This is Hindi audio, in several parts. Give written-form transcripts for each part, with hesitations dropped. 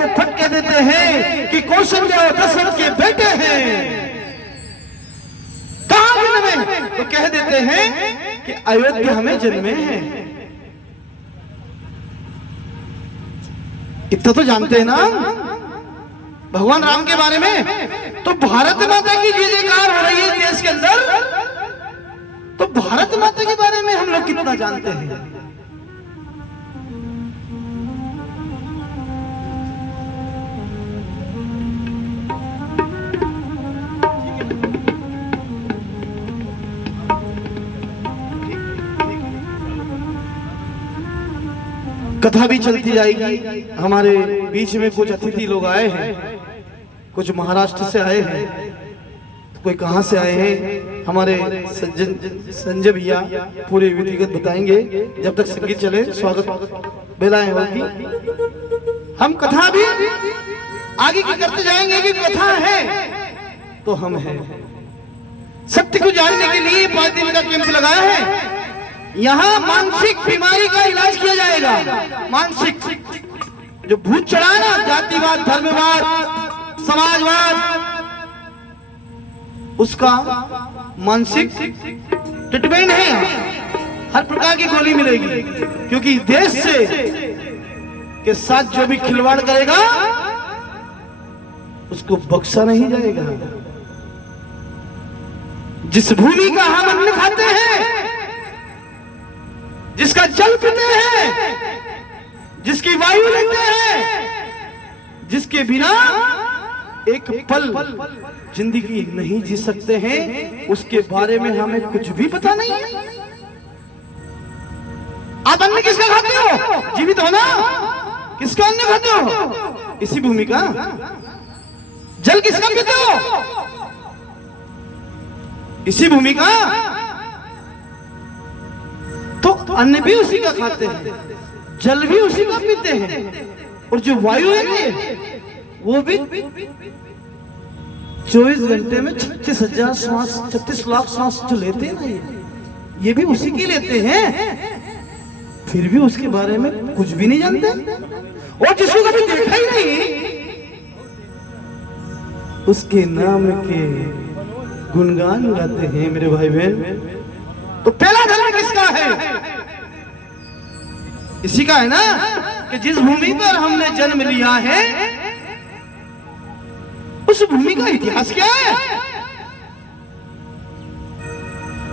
वो फट कह देते हैं कि कौशल्य और दशरथ के बेटे हैं। कहां जन्मे? तो कह देते हैं कि अयोध्या में जन्मे हैं। इतना तो जानते हैं ना भगवान राम के बारे में। तो भारत माता की जय जयकार हो रही है देश के अंदर, तो भारत माता के बारे में हम लोग कितना जानते हैं? कथा भी चलती जाएगी। हमारे बीच में कुछ अतिथि लोग आए हैं, कुछ महाराष्ट्र से आए हैं, तो कोई कहां से आए हैं हमारे संजय भैया पूरे विधिवत बताएंगे। जब तक संगीत चले स्वागत बेलाएं होगी। हम कथा भी आगे की करते जाएंगे कि कथा है तो हम हैं। सत्य को जानने के लिए 5 दिन का कैंप लगाया है। यहाँ मानसिक बीमारी का इलाज किया जाएगा। मानसिक जो भूत चढ़ा ना, जातिवाद, धर्मवाद, समाजवाद, उसका मानसिक ट्रीटमेंट है। हर प्रकार की गोली मिलेगी, क्योंकि देश से के साथ जो भी खिलवाड़ करेगा उसको बख्शा नहीं जाएगा। जिस भूमि का हम अन्न खाते हैं, जिसका जल पीते हैं, जिसकी वायु लेते हैं, जिसके बिना एक पल जिंदगी नहीं जी सकते हैं, उसके बारे में हमें कुछ भी पता नहीं है। आप अन्न किसका खाते हो? जीवित हो ना? किसका अन्न खाते हो? इसी भूमि का। जल किसका पीते हो? इसी भूमि का। तो अन्न भी उसी का खाते हैं, जल भी उसी का पीते हैं, और जो वायु है वो भी 24 घंटे में 36,000 श्वास, 36 लाख श्वास जो लेते हैं ना, ये भी उसी की लेते हैं। फिर भी उसके बारे में कुछ भी नहीं जानते, और जिसको कभी देखा ही नहीं उसके नाम के गुणगान गाते हैं। मेरे भाई बहन, तो पहला धर्म किसका है? इसी का है ना कि जिस भूमि पर हमने जन्म लिया है उस भूमि का इतिहास क्या है,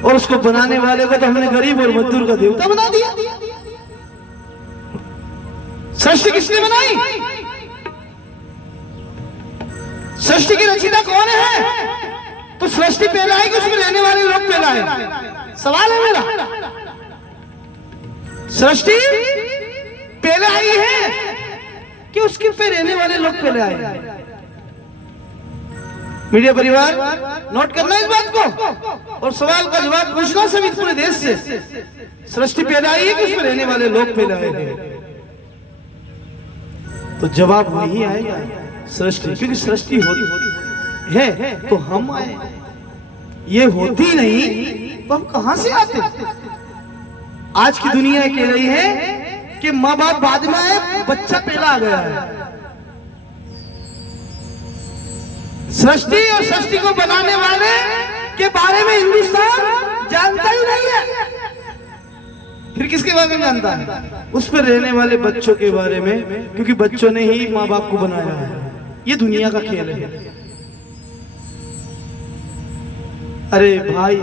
और उसको बनाने वाले को तो हमने गरीब और मजदूर का देवता बना दिया। सृष्टि किसने बनाई? सृष्टि की रचयिता कौन है? तो सृष्टि पहले आई कि उसमें रहने वाले लोग पहले आए? सवाल है मेरा। सृष्टि पहले आई है कि उसके पे रहने वाले लोग पहले आए? मीडिया परिवार नोट करना इस बात को, और सवाल का जवाब पूछना सभी पूरे देश से। सृष्टि पहले आई है कि उसमें रहने वाले लोग पहले आए? तो जवाब नहीं आएगा सृष्टि, क्योंकि सृष्टि होती है तो हम आए। ये होती नहीं तो हम कहां से आते? आज की दुनिया कह रही है कि माँ बाप बाद में आए, बच्चा पहला आ गया है। सृष्टि और सृष्टि को बनाने वाले के बारे में हिंदुस्तान जानता ही नहीं है। फिर किसके बारे में जानता है? उस पर रहने वाले बच्चों के बारे में, क्योंकि बच्चों ने ही माँ बाप को बनाया है। ये दुनिया का खेल है। अरे भाई,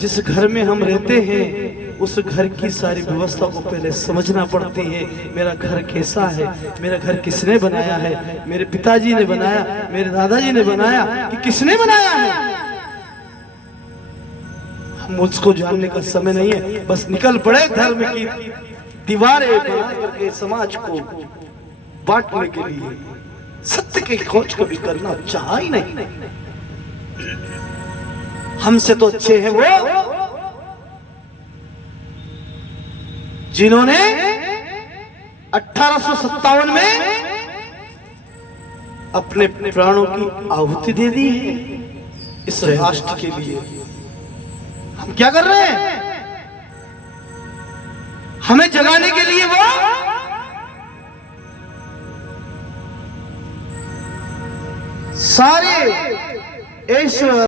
जिस घर में हम रहते हैं उस घर की सारी व्यवस्था को पहले समझना पड़ती है। मेरा घर कैसा है, मेरा घर किसने बनाया है, मेरे पिताजी ने बनाया, मेरे दादाजी ने बनाया, कि किसने बनाया है? मुझको जानने का समय नहीं है, बस निकल पड़े धर्म की दीवारें बना करके समाज को बांटने के लिए। सत्य की खोज कभी करना चाहा ही नहीं। हमसे तो अच्छे हैं वो जिन्होंने 1857 में अपने प्राणों की आहुति दे दी है इस राष्ट्र के लिए। हम क्या कर रहे हैं? हमें जगाने के लिए वो सारे ऐश्वर्य